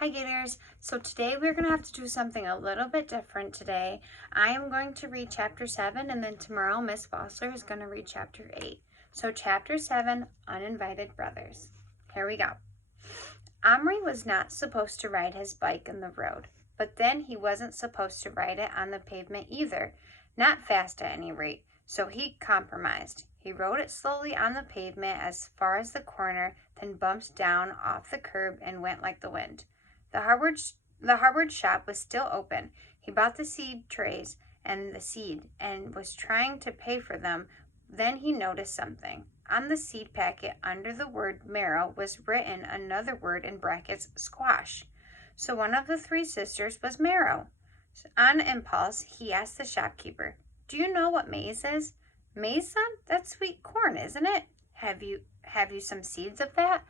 Hi Gators. So today we're going to have to do something a little bit different today. I am going to read chapter 7 and then tomorrow Miss Fossler is going to read chapter 8. So chapter 7, Uninvited Brothers. Here we go. Omri was not supposed to ride his bike in the road, but then he wasn't supposed to ride it on the pavement either. Not fast at any rate, so he compromised. He rode it slowly on the pavement as far as the corner, then bumped down off the curb and went like the wind. The Harvard shop was still open. He bought the seed trays and the seed and was trying to pay for them. Then he noticed something. On the seed packet under the word marrow was written another word in brackets, squash. So one of the three sisters was Marrow. On impulse, he asked the shopkeeper, "Do you know what maize is?" "Maize, son? That's sweet corn, isn't it? Have you some seeds of that?"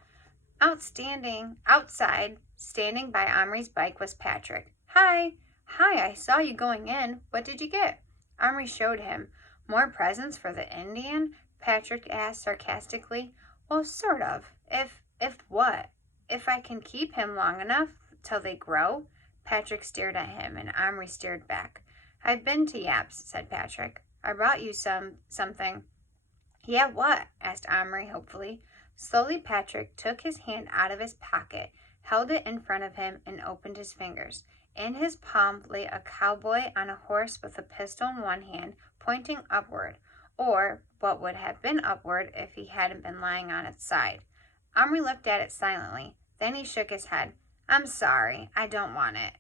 Outside, standing by Omri's bike was Patrick. Hi, I saw you going in. What did you get?" Omri showed him. "More presents for the Indian?" Patrick asked sarcastically. "Well, sort of. If what? If I can keep him long enough till they grow?" Patrick stared at him, and Omri stared back. "I've been to Yap's," said Patrick. "I brought you something." "Yeah, what?" asked Omri hopefully. Slowly Patrick took his hand out of his pocket, held it in front of him, and opened his fingers. In his palm lay a cowboy on a horse with a pistol in one hand, pointing upward, or what would have been upward if he hadn't been lying on its side. Omri looked at it silently. Then he shook his head. "I'm sorry, I don't want it."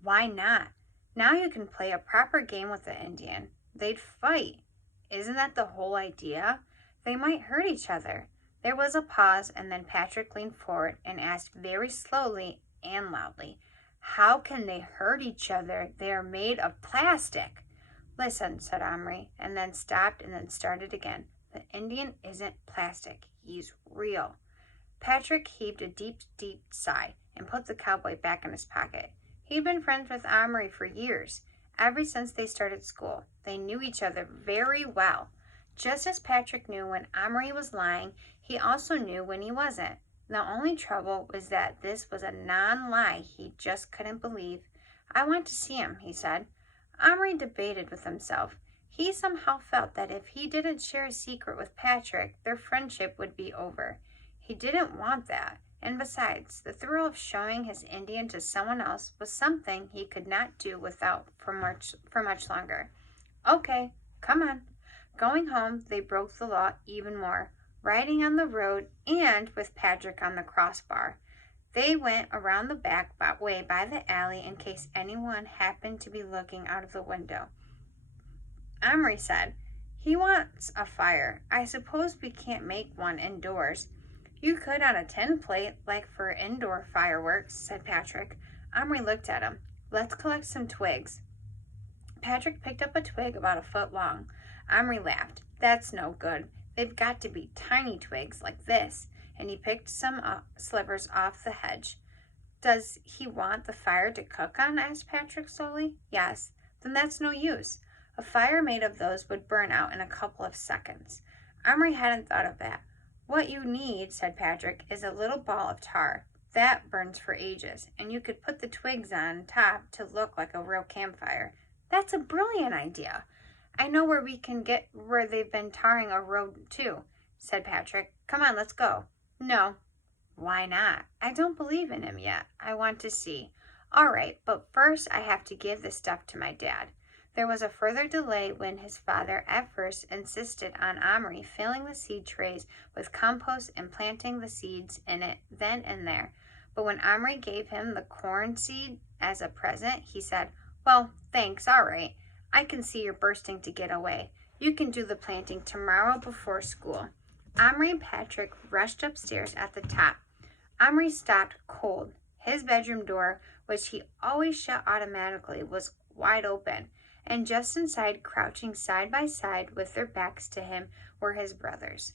"Why not? Now you can play a proper game with the Indian." "They'd fight." "Isn't that the whole idea?" "They might hurt each other." There was a pause, and then Patrick leaned forward and asked very slowly and loudly, "How can they hurt each other? They are made of plastic." "Listen," said Omri, and then stopped and then started again. "The Indian isn't plastic. He's real." Patrick heaved a deep, deep sigh and put the cowboy back in his pocket. He'd been friends with Omri for years, ever since they started school. They knew each other very well. Just as Patrick knew when Omri was lying, he also knew when he wasn't. The only trouble was that this was a non-lie he just couldn't believe. "I want to see him," he said. Omri debated with himself. He somehow felt that if he didn't share a secret with Patrick, their friendship would be over. He didn't want that. And besides, the thrill of showing his Indian to someone else was something he could not do without for much longer. "Okay, come on." Going home, they broke the law even more, riding on the road and with Patrick on the crossbar. They went around the back way by the alley in case anyone happened to be looking out of the window. Omri said, "He wants a fire. I suppose we can't make one indoors." "You could on a tin plate, like for indoor fireworks," said Patrick. Omri looked at him. "Let's collect some twigs." Patrick picked up a twig about a foot long. Omri laughed. "That's no good. They've got to be tiny twigs like this," and he picked some slivers off the hedge. "Does he want the fire to cook on?" asked Patrick slowly. "Yes." "Then that's no use. A fire made of those would burn out in a couple of seconds." Omri hadn't thought of that. "What you need," said Patrick, "is a little ball of tar. That burns for ages, and you could put the twigs on top to look like a real campfire." "That's a brilliant idea." "I know where they've been tarring a road too," said Patrick. "Come on, let's go." "No." "Why not?" "I don't believe in him yet. I want to see." "All right, but first I have to give this stuff to my dad." There was a further delay when his father at first insisted on Omri filling the seed trays with compost and planting the seeds in it then and there. But when Omri gave him the corn seed as a present, he said, "Well, thanks, all right. I can see you're bursting to get away. You can do the planting tomorrow before school." Omri and Patrick rushed upstairs at the top. Omri stopped cold. His bedroom door, which he always shut automatically, was wide open, and just inside, crouching side by side with their backs to him, were his brothers.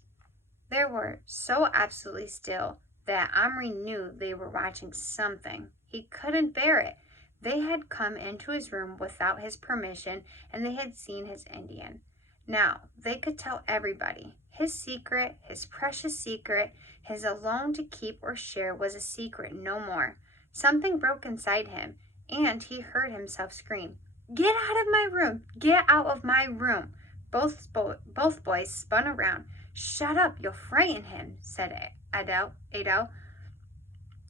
They were so absolutely still that Omri knew they were watching something. He couldn't bear it. They had come into his room without his permission, and they had seen his Indian. Now they could tell everybody. His secret, his precious secret, his alone to keep or share, was a secret no more. Something broke inside him, and he heard himself scream, "Get out of my room! Get out of my room!" Both boys spun around. "Shut up, you'll frighten him," said Adele.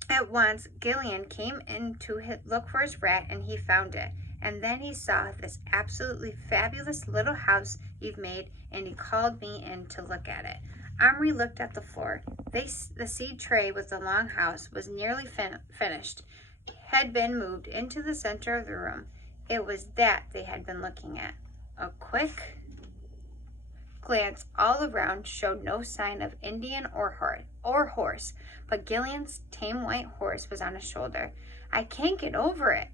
At once, Gillian came in to look for his rat, and he found it. And then he saw this absolutely fabulous little house you've made, and he called me in to look at it. Omri looked at the floor. The seed tray with the long house was nearly finished, had been moved into the center of the room. It was that they had been looking at. A quick glance all around showed no sign of Indian or horse, but Gillian's tame white horse was on his shoulder. "I can't get over it,"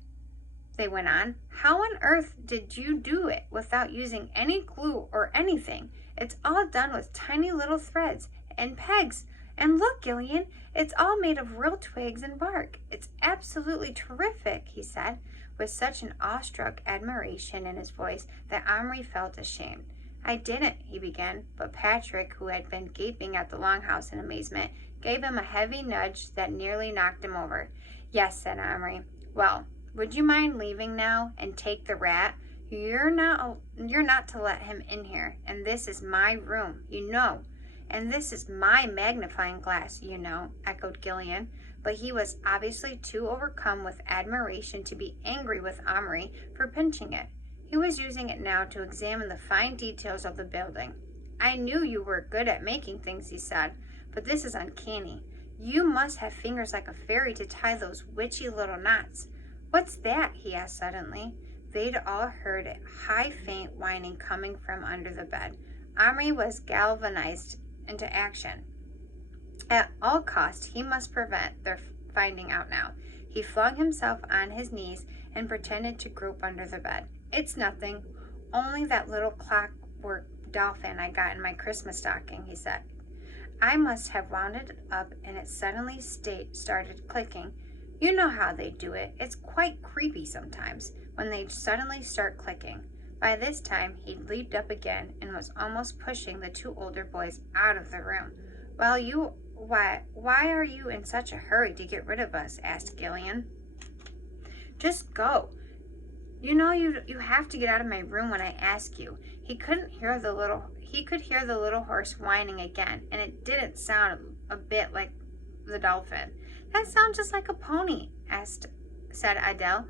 they went on. "How on earth did you do it without using any glue or anything? It's all done with tiny little threads and pegs. And look, Gillian, it's all made of real twigs and bark. It's absolutely terrific," he said, with such an awestruck admiration in his voice that Omri felt ashamed. "I didn't," he began, but Patrick, who had been gaping at the longhouse in amazement, gave him a heavy nudge that nearly knocked him over. "Yes," said Omri. "Well, would you mind leaving now and take the rat? You're not to let him in here, and this is my room, you know." "And this is my magnifying glass, you know," echoed Gillian, but he was obviously too overcome with admiration to be angry with Omri for pinching it. He was using it now to examine the fine details of the building. "I knew you were good at making things," he said, "but this is uncanny. You must have fingers like a fairy to tie those witchy little knots." "What's that?" he asked suddenly. They'd all heard a high, faint whining coming from under the bed. Omri was galvanized into action. At all costs, he must prevent their finding out now. He flung himself on his knees and pretended to grope under the bed. "It's nothing, only that little clockwork dolphin I got in my Christmas stocking," he said. "I must have wound it up and it suddenly started clicking. You know how they do it. It's quite creepy sometimes when they suddenly start clicking." By this time, he'd leaped up again and was almost pushing the two older boys out of the room. "Well, why are you in such a hurry to get rid of us?" asked Gillian. "Just go. You know you have to get out of my room when I ask you." He could hear the little horse whining again, and it didn't sound a bit like the dolphin. "That sounds just like a pony," said Adele.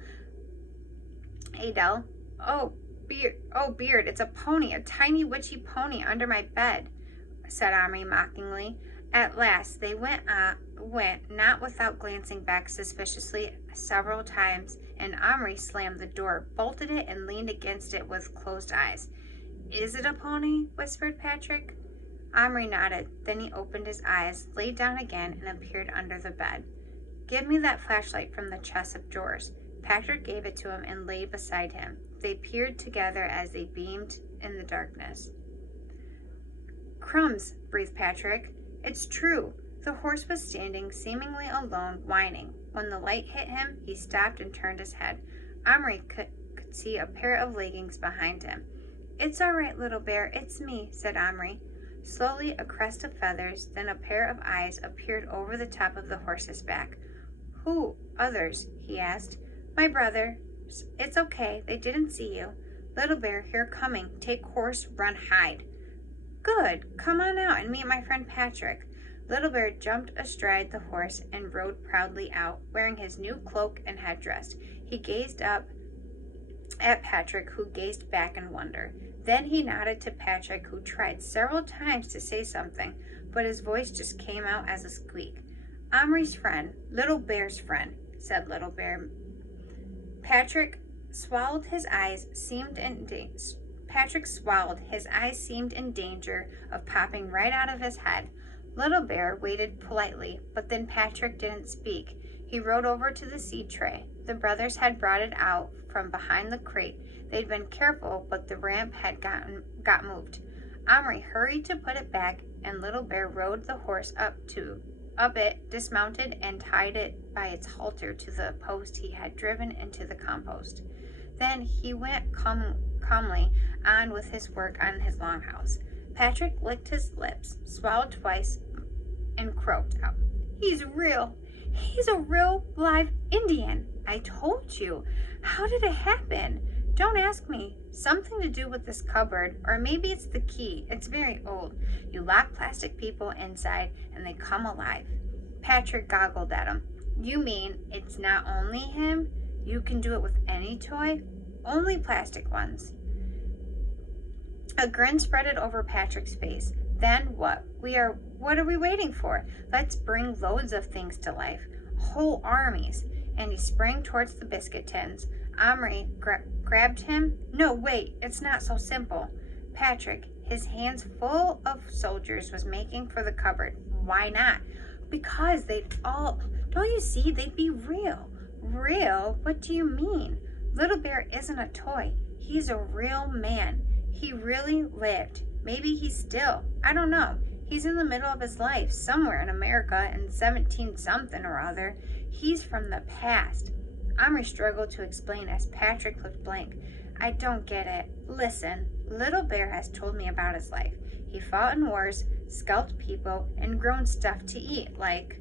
"Oh, Beard, it's a pony, a tiny witchy pony under my bed," said Omri mockingly. At last they went, not without glancing back suspiciously several times, and Omri slammed the door, bolted it, and leaned against it with closed eyes. "Is it a pony?" whispered Patrick. Omri nodded. Then he opened his eyes, laid down again, and appeared under the bed. "Give me that flashlight from the chest of drawers." Patrick gave it to him and lay beside him. They peered together as they beamed in the darkness. "Crumbs," breathed Patrick. "It's true." The horse was standing seemingly alone, whining. When the light hit him, he stopped and turned his head. Omri could see a pair of leggings behind him. "It's all right, little bear, it's me," said Omri. Slowly a crest of feathers, then a pair of eyes appeared over the top of the horse's back. "Who others?" he asked. "My brother. It's okay, they didn't see you. Little bear, here coming. Take horse, run, hide." "Good, come on out and meet my friend Patrick." Little Bear jumped astride the horse and rode proudly out, wearing his new cloak and headdress. He gazed up at Patrick, who gazed back in wonder. Then he nodded to Patrick, who tried several times to say something, but his voice just came out as a squeak. "Omri's friend, Little Bear's friend," said Little Bear. Patrick swallowed. His eyes seemed in danger of popping right out of his head. Little Bear waited politely, but then Patrick didn't speak. He rode over to the seed tray. The brothers had brought it out from behind the crate. They'd been careful, but the ramp had got moved. Omri hurried to put it back, and Little Bear rode the horse up it, dismounted, and tied it by its halter to the post he had driven into the compost. Then he went calmly on with his work on his longhouse. Patrick licked his lips, swallowed twice, and croaked out, "He's real. He's a real live Indian. I told you. How did it happen? Don't ask me. Something to do with this cupboard, or maybe it's the key. It's very old. You lock plastic people inside and they come alive. Patrick goggled at him. You mean it's not only him? You can do it with any toy? Only plastic ones. A grin spread over Patrick's face. Then what? What are we waiting for? Let's bring loads of things to life. Whole armies. And he sprang towards the biscuit tins. Omri grabbed him. No, wait, it's not so simple. Patrick, his hands full of soldiers, was making for the cupboard. Why not? Because don't you see, they'd be real. Real? What do you mean? Little Bear isn't a toy. He's a real man. He really lived. Maybe he's still. I don't know. He's in the middle of his life, somewhere in America in 17-something or other. He's from the past. Omri struggled to explain as Patrick looked blank. I don't get it. Listen, Little Bear has told me about his life. He fought in wars, scalped people, and grown stuff to eat, like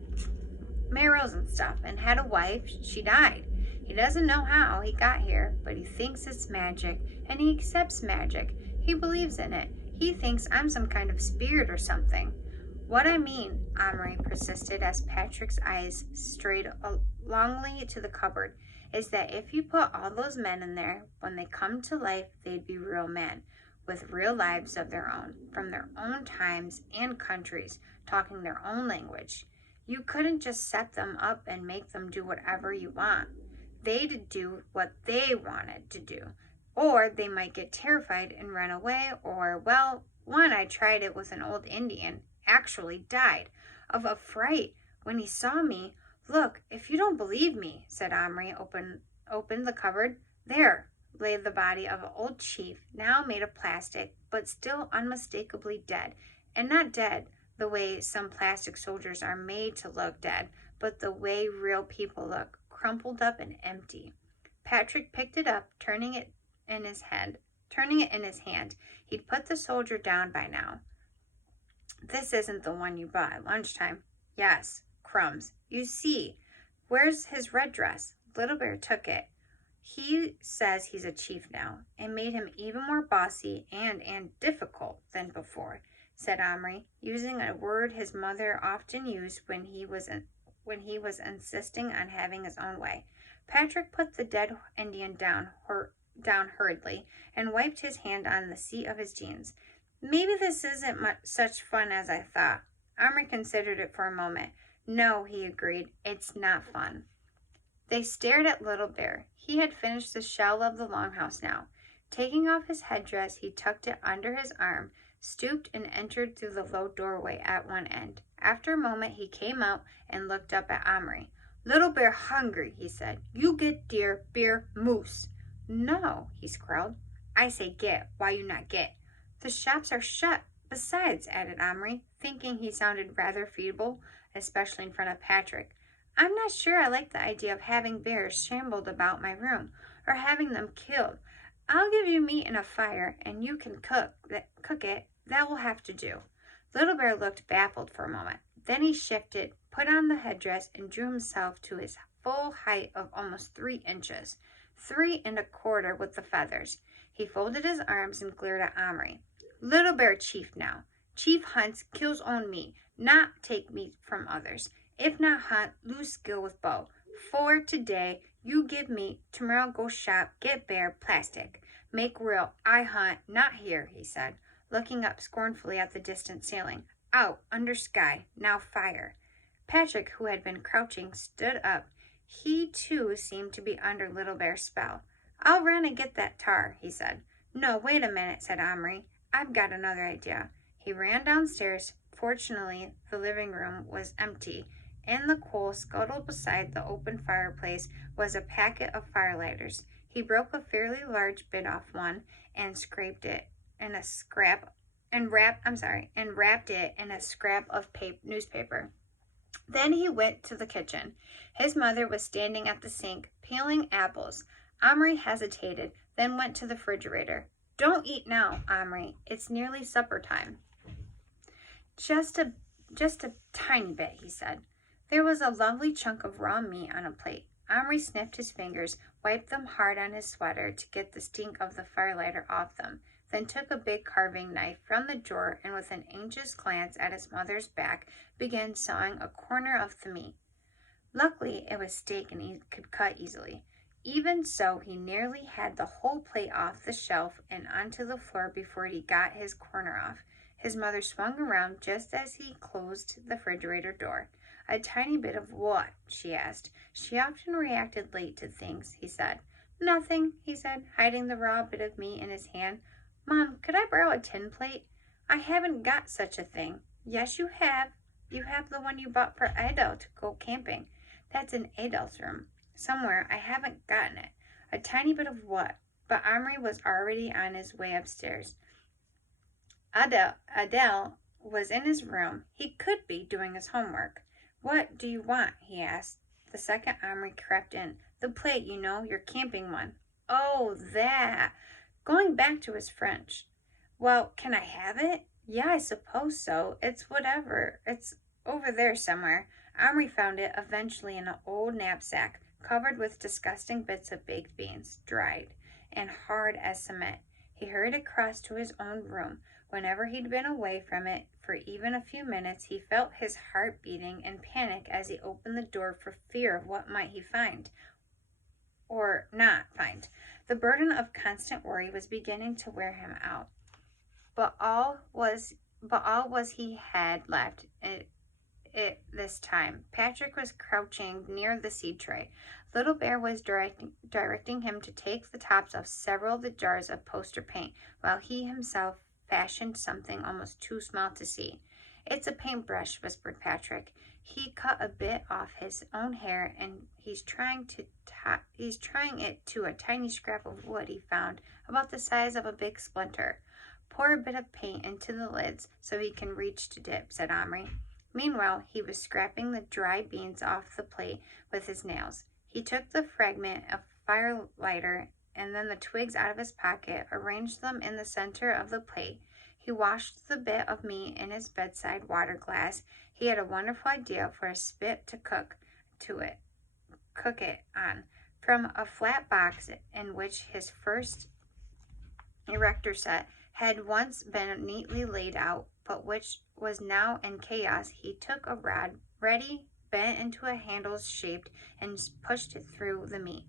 marrows and stuff, and had a wife. She died. He doesn't know how he got here, but he thinks it's magic, and he accepts magic. He believes in it. He thinks I'm some kind of spirit or something. What I mean, Omri persisted as Patrick's eyes strayed longingly to the cupboard, is that if you put all those men in there, when they come to life, they'd be real men, with real lives of their own, from their own times and countries, talking their own language. You couldn't just set them up and make them do whatever you want. They'd do what they wanted to do. Or they might get terrified and run away, or, well, one I tried it with an old Indian, actually died of a fright when he saw me. Look, if you don't believe me, said Omri, opened the cupboard. There lay the body of an old chief, now made of plastic, but still unmistakably dead. And not dead the way some plastic soldiers are made to look dead, but the way real people look, crumpled up and empty. Patrick picked it up, turning it in his hand. He'd put the soldier down by now. This isn't the one you bought at lunchtime. Yes, crumbs. You see, where's his red dress? Little Bear took it. He says he's a chief now. It made him even more bossy and difficult than before, said Omri, using a word his mother often used when he was insisting on having his own way. Patrick put the dead Indian down hurriedly and wiped his hand on the seat of his jeans. Maybe this isn't such fun as I thought. Omri considered it for a moment. No, he agreed, it's not fun. They stared at Little Bear. He had finished the shell of the longhouse now. Taking off his headdress, he tucked it under his arm, stooped, and entered through the low doorway at one end. After a moment, he came out and looked up at Omri. Little Bear hungry, he said. You get deer, beer, moose. No, he scrawled. I say get. Why you not get? The shops are shut. Besides, added Omri, thinking he sounded rather feeble, especially in front of Patrick, I'm not sure I like the idea of having bears shambled about my room, or having them killed. I'll give you meat and a fire, and you can cook it. That will have to do. Little Bear looked baffled for a moment. Then he shifted, put on the headdress, and drew himself to his full height of almost 3 inches, 3 1/4 with the feathers. He folded his arms and glared at Omri. Little Bear chief now. Chief hunts, kills own meat, not take meat from others. If not hunt, lose skill with bow. For today, you give meat, tomorrow go shop, get bear, plastic. Make real, I hunt, not here, he said, looking up scornfully at the distant ceiling. Out, under sky, now fire. Patrick, who had been crouching, stood up. He, too, seemed to be under Little Bear's spell. I'll run and get that tar, he said. No, wait a minute, said Omri. I've got another idea. He ran downstairs. Fortunately, the living room was empty. In the coal scuttled beside the open fireplace was a packet of firelighters. He broke a fairly large bit off one and scraped it in a scrap and wrapped it in a scrap of newspaper. Then he went to the kitchen. His mother was standing at the sink, peeling apples. Omri hesitated, then went to the refrigerator. Don't eat now, Omri. It's nearly supper time. Just a tiny bit, he said. There was a lovely chunk of raw meat on a plate. Omri sniffed his fingers, wiped them hard on his sweater to get the stink of the firelighter off them, then took a big carving knife from the drawer and with an anxious glance at his mother's back, began sawing a corner of the meat. Luckily, it was steak and he could cut easily. Even so, he nearly had the whole plate off the shelf and onto the floor before he got his corner off. His mother swung around just as he closed the refrigerator door. A tiny bit of what? She asked. She often reacted late to things, he said. Nothing, he said, hiding the raw bit of meat in his hand. Mom, could I borrow a tin plate? I haven't got such a thing. Yes, you have. You have the one you bought for Idel to go camping. That's in Adel's room. Somewhere. I haven't gotten it. A tiny bit of what? But Omri was already on his way upstairs. Adele was in his room. He could be doing his homework. What do you want? He asked. The second Omri crept in. The plate, you know, your camping one. Oh, that. Going back to his French. Well, can I have it? Yeah, I suppose so. It's whatever. It's over there somewhere. Omri found it eventually in an old knapsack, covered with disgusting bits of baked beans, dried, and hard as cement. He hurried across to his own room. Whenever he'd been away from it for even a few minutes, he felt his heart beating in panic as he opened the door for fear of what might he find or not find. The burden of constant worry was beginning to wear him out. But all was he had left it this time. Patrick was crouching near the seed tray. Little Bear was directing him to take the tops off several of the jars of poster paint, while he himself fashioned something almost too small to see. It's a paintbrush, whispered Patrick. He cut a bit off his own hair, and he's trying it to a tiny scrap of wood he found, about the size of a big splinter. Pour a bit of paint into the lids so he can reach to dip, said Omri. Meanwhile, he was scraping the dry beans off the plate with his nails. He took the fragment of firelighter and then the twigs out of his pocket, arranged them in the center of the plate. He washed the bit of meat in his bedside water glass. He had a wonderful idea for a spit to cook it on. From a flat box in which his first erector set had once been neatly laid out, but which was now in chaos, he took a rod, ready, bent into a handle shaped, and pushed it through the meat.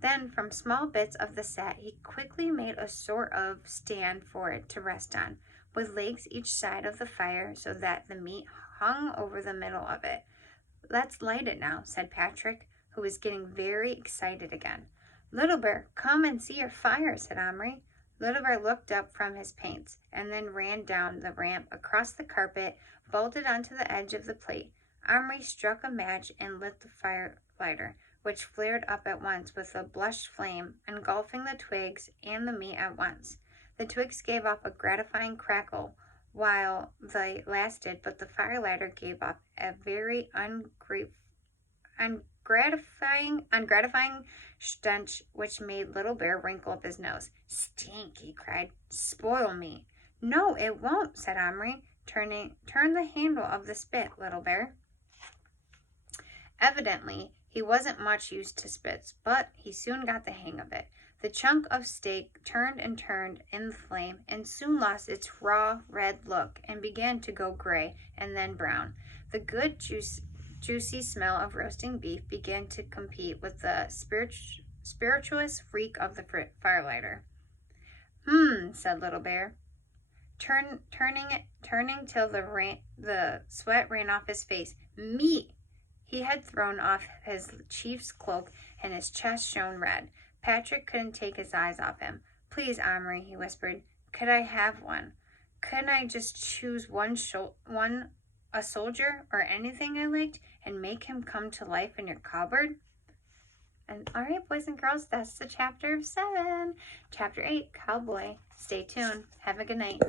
Then, from small bits of the set, he quickly made a sort of stand for it to rest on, with legs each side of the fire so that the meat hung over the middle of it. Let's light it now, said Patrick, who was getting very excited again. Little Bear, come and see your fire, said Omri. Little Bear looked up from his paints, and then ran down the ramp across the carpet, vaulted onto the edge of the plate. Omri struck a match and lit the firelighter, which flared up at once with a blush flame, engulfing the twigs and the meat at once. The twigs gave off a gratifying crackle while they lasted, but the firelighter gave off a very ungratifying stench which made Little Bear wrinkle up his nose. Stink, he cried. Spoil me. No, it won't, said Omri. Turn the handle of the spit, Little Bear. Evidently, he wasn't much used to spits, but he soon got the hang of it. The chunk of steak turned and turned in the flame and soon lost its raw red look and began to go gray and then brown. The good juicy smell of roasting beef began to compete with the spirituous reek of the firelighter. Said Little Bear, turning till the sweat ran off his face. Meat! He had thrown off his chief's cloak, and his chest shone red. Patrick couldn't take his eyes off him. Please, Omri, he whispered, could I have one? Couldn't I just choose a soldier or anything I liked, and make him come to life in your cupboard? And all right, boys and girls, that's the chapter of 7. Chapter 8, Cowboy. Stay tuned. Have a good night.